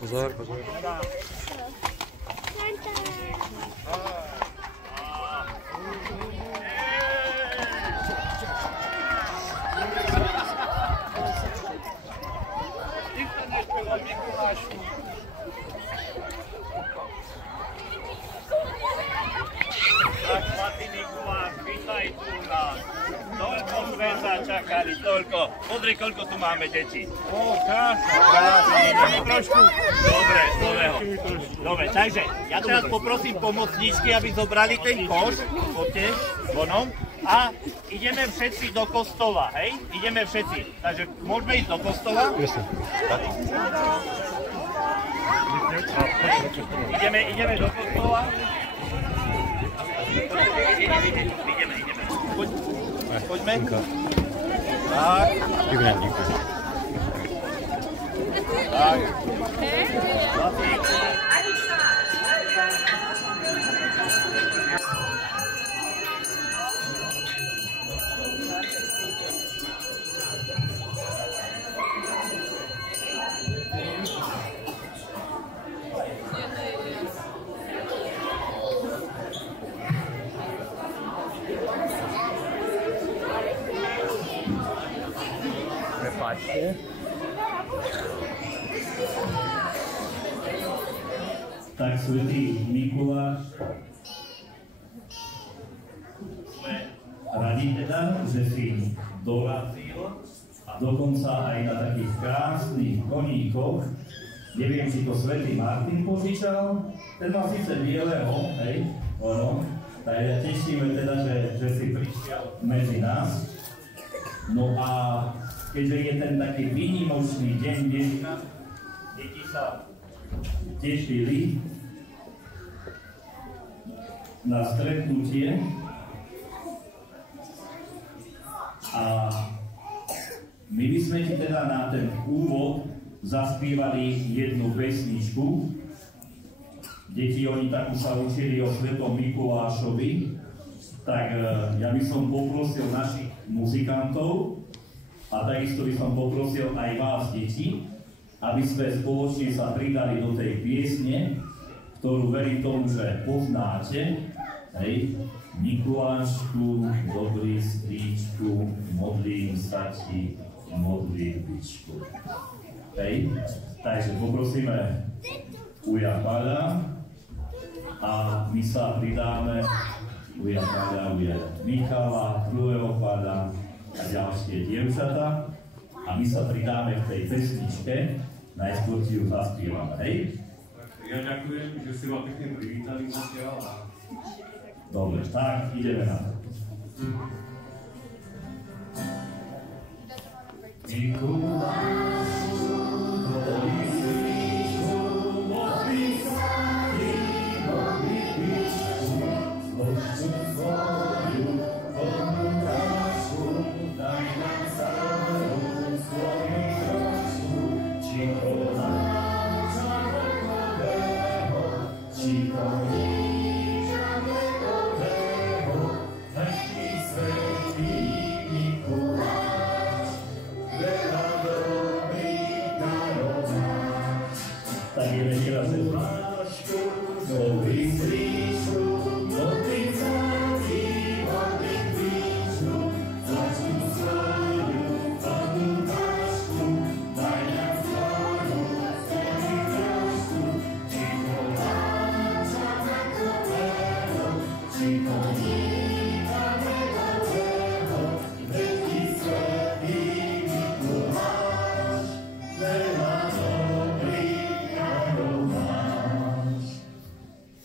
Pozor, pozor. Tak, Svatý Mikuláš, vítaj tu nás. Toľko sme sa čakali, toľko. Pozri, koľko tu máme detí. Krásne. Trošku. Dobre, nového. Dobre, takže ja teraz poprosím pomocníčky, aby zobrali ten koš. Poďte, vonom. A ideme všetci do kostola, hej? Ideme všetci. Takže môžeme ísť do kostola? Ideme do kostola. Ideme. Poďme. Tak. Tak. Tak svätý Mikuláš, sme radi teda, že si dorazil a dokonca aj na takých krásnych koníkoch. Neviem, či to svätý Martin požičal, ten má síce bieleho, hej, ono, tak tešíme teda, že si prišiel medzi nás. No a keďže je ten taký výnimočný deň dneska, deti sa tešili na stretnutie a my by sme ti teda na ten úvod zaspívali jednu pesničku. Deti, oni takú sa učili o Svetom Mikulášovi, tak ja by som poprosil našich muzikantov a takisto by som poprosil aj vás, deti, aby sme spoločne sa pridali do tej piesne, ktorú verím tomu, že poznáte. Hej. Mikulášku, dobrý stríčku, modlím sa ti, modlitbičku. Hej. Takže poprosíme Uja Páľa a my sa pridáme Uja Páľa, Uja Michala, druhého Páľa a ďalšie dievčatá. A my sa pridáme v tej pesničke, najskôr si ju zaspívame, hej? Ja ďakujem, že si ma pekne privítali zatiaľ. Dobre, tak ideme na to.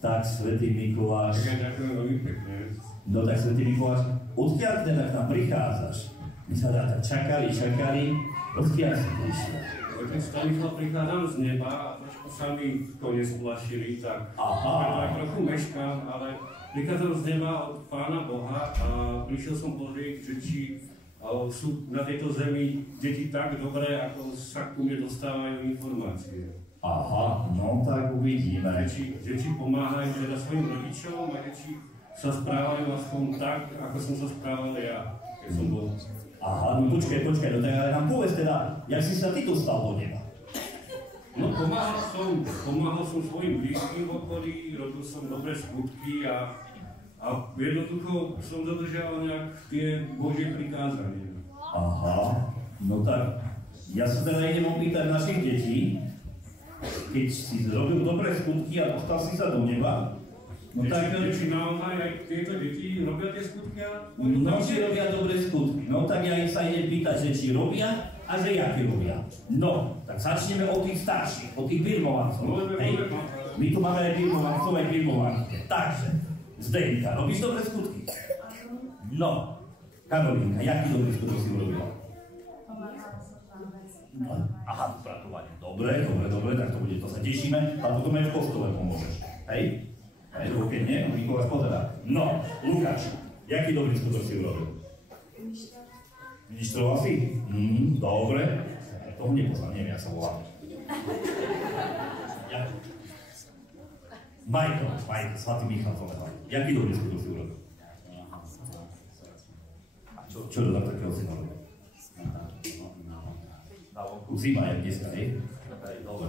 Tak, Svätý Mikuláš. Ďakujem veľmi pekne. No tak, Svätý Mikuláš, odkiaľ teda k nám prichádzaš? My sa tak čakali, odkiaľ si prišiel? Otec Stanislav, prichádzam z neba a trošku sa mi to nesplašili, tak aj trochu meškám, ale prichádzam z neba od Pána Boha a prišiel som pozrieť, že či sú na tejto zemi deti tak dobré, ako sa ku mne dostávajú informácie. Aha, no tak uvidíme. Že či pomáhajú teda svojim rodičom a či sa správajú aspoň tak, ako som sa správal ja, keď som bol Aha, no počkaj, no tak ale nám povedz teda, jak si sa ty dostal do neba? No pomáhal som svojim blízkym v okolí, robil som dobré skutky a jednoducho som dodržiaval nejak tie Božie prikázania. Aha, no tak ja sa teda idem opýtať našich detí, keď si zrobil dobré skutky a dostal si sa do neba, no tak... Či naozaj aj tieto deti robia tie skutky a... No, či robia dobré skutky. No, tak ja ich sa idem pýtať, že či robia a že jaké robia. No, tak začneme od tých starších, od tých birmovancov. Hej. My tu máme aj birmovancov, aj birmovanky. Takže, Zdenka, robíš dobré skutky? No, Karolínka, jaký dobrý skutok si urobila? No, aha, spratovanie. Dobre, tak to sa tešíme, a potom aj v kostole pomôžeš. Hej? Hej, keď nie, Mikoláš pozerá. No, Lukáš, jaký dobrý skutok si urobil? Ministroval si? Dobre. Toho nepoznám, neviem, jak sa volá. Michael, svatý Michal povedal. Jaký dobrý skutok si urobil? A čo to tak takého si narobil? Na vonku zima je dneska, hej?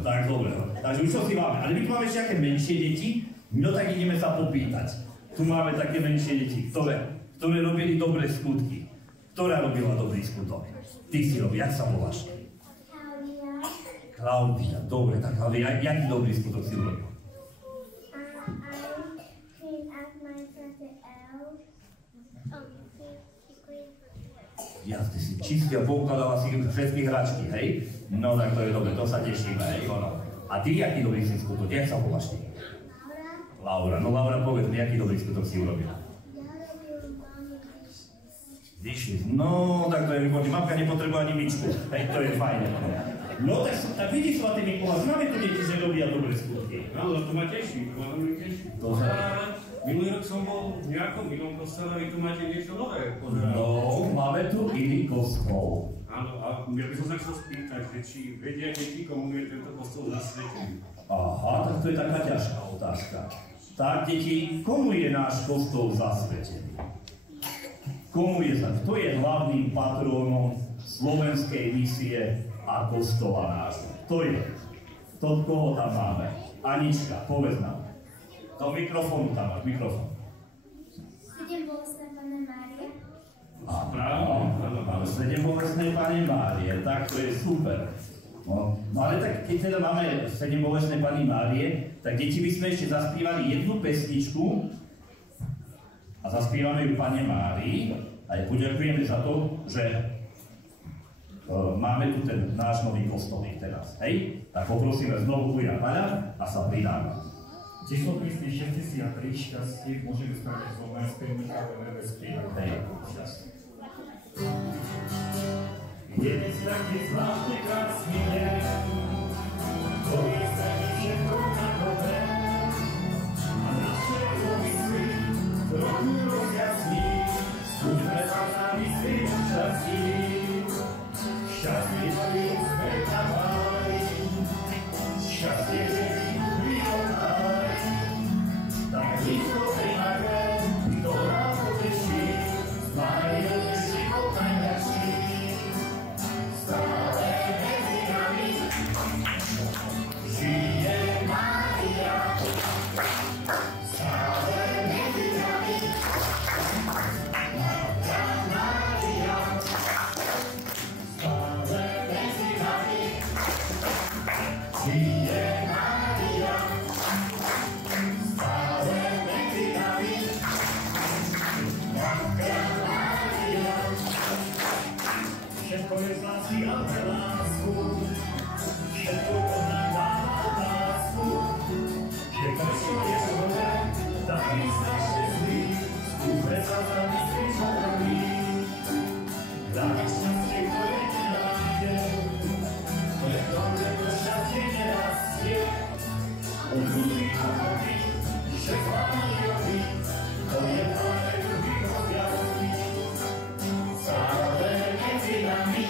Tak, dobre. Takže už čo si máme? Ale my tu máme ešte aké menšie deti, no tak ideme sa popýtať. Tu máme také menšie deti, ktoré robili dobré skutky. Ktorá robila dobrý skutok? Ty si robil, jak sa voláš? Klaudia, dobre, tak Klaudia, jaký dobrý skutok si urobil? Ja, ty si čistil, poukladala si všetky hračky, hej? No tak to je dobre, to sa tešíme, hej? A ty, jaký dobrý si skutok? Jak sa voláš ty? Laura. No Laura, povedz mi, jaký dobrý skutok si urobil? Dishes. No, tak to je výborné. Mamka nepotrebuje ani myčku. Hej, to je fajné. No, tak vidíš, svatý Mikuláš, máme tu deti, že robia dobré skutky. No, to ma teší, to ma veľmi teší. Minulý rok som bol v nejakom inom kostole, vy tu máte niečo nové, pozerám. No, máme tu iný kostol. Áno, a ja by som sa chcel spýtať, či vedia deti, komu je tento kostol zasvetený. Aha, tak to je taká ťažká otázka. Tak, deti, komu je náš kostol zasvetený? Kto je hlavným patrónom slovenskej misie a kostola nášho? Kto je? Koho tam máme? Anička, povedz nám. Do mikrofónu tam máš, mikrofón. Sedembolestné Panny Márie. Áno, Sedembolestné Panny Márie, tak to je super. No ale tak, keď teda máme Sedembolestné Panny Márie, tak deti by sme ešte zaspívali jednu pesničku a zaspívame ju Panne Márii a poďakujeme za to, že máme tu ten náš nový kostolík teraz, hej? Tak poprosíme znovu Uja Paľa a sa pridáme. Číslo písne 63, šťastie, môžeme spraviť slovenské, ale nebezpečné. Hej, šťastie. Je dnes taký zvláštne krásny deň, ktorý sa mi všetko na dobe a naše úmysly trochu rozjasní, skúsme sa s nami svým šťastí. Šťastie, ktorý sme dávali, šťastie, ktorý vyrovnali, tak rýchlo príjmajme, ktorá poteší, máme jeden život najľahší. Stále medzi nami žije Mária. Stále medzi nami Matka Mária. Stále medzi nami žije Mária. Stále medzi nami Matka Mária. Všetko je z lásky a pre lásku, všetko to nám dáva otázku, že každý je zhode, taký strašne zlý, skúsme sa zamyslieť, čo robí. Dáme šťastie, ktoré nenájde, preto, že to šťastie nerastie. Od ľudí a hodí, že chváli robí, to je práve druhý objavný. Stále medzi nami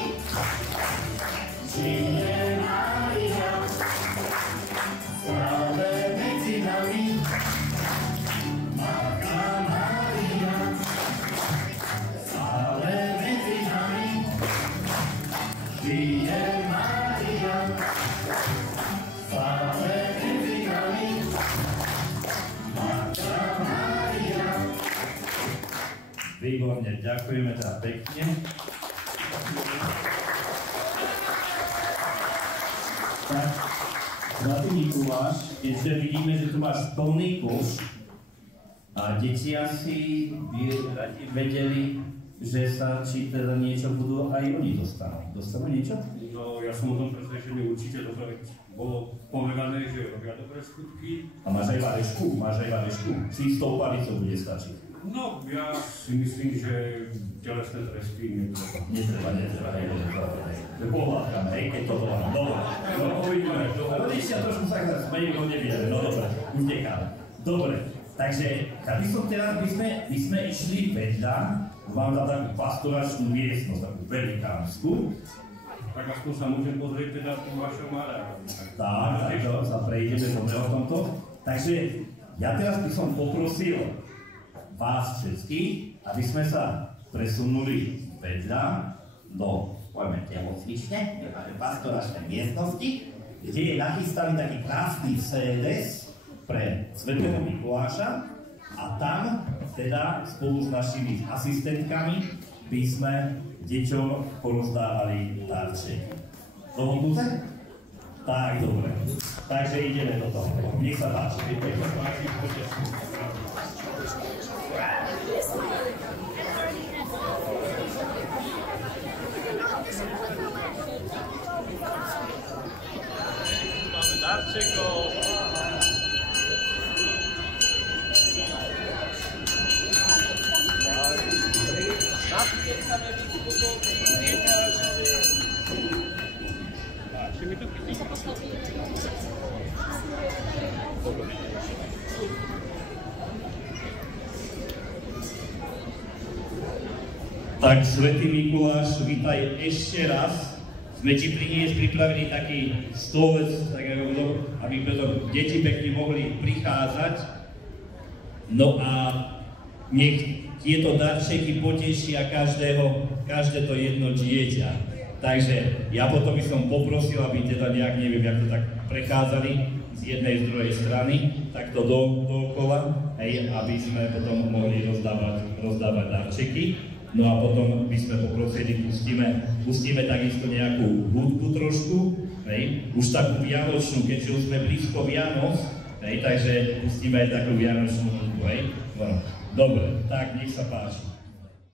výborne, ďakujeme teda pekne. Tak, Svatý Mikuláš, keďže vidíme, že tu máš plný koš, a deti asi by radi vedeli, že sa, či teda niečo budú aj oni dostanú. Dostanú niečo? No, ja som o tom presvedčený určite, dobre bolo povedané, že robia dobré skutky. A máš aj varešku? Máš aj varešku? Si s tou palicou bude stačiť? No, ja si myslím, že telesné tresty Netreba, to pohľadkám, hej, keď toto mám. Dobre, uvidíme. Rodičia trošku sa smejú, no nevieme, no dobre, utekám. Dobre, takže, aby som teraz, by sme išli vedľa, vám dá takú pastoračnú miestnosť, takú velikánsku. Tak aspoň sa môžem pozrieť teda v vašom areálu. Tak, to sa prejdeme dobre o tomto. Takže, ja teraz by som poprosil vás všetkých, aby sme sa presunuli vedľa do, poďme, telocvične, pastoračnej miestnosti, kde je nachystaný taký krásny sedes pre Svätého Mikuláša a tam teda spolu s našimi asistentkami by sme deťom porozdávali darčeky. Dohodnúce? Tak, dobre. Takže ideme do toho. Nech sa páči. Máme darčekov. Tak, Svätý Mikuláš, vítaj ešte raz. Sme ti pripravili taký stolec, tak aby preto deti pekne mohli prichádzať. No a nech tieto darčeky potešia každé to jedno dieťa. Takže ja potom by som poprosil, aby teda nejak, neviem, jak to tak prechádzali z jednej, z druhej strany, takto dookola, hej, aby sme potom mohli rozdávať darčeky. No a potom by sme poprosili, pustíme takisto nejakú hudbu trošku, hej, už takú vianočnú, keďže už sme blízko Vianoc, hej, takže pustíme aj takú vianočnú hudbu, hej. Dobre, tak nech sa páči.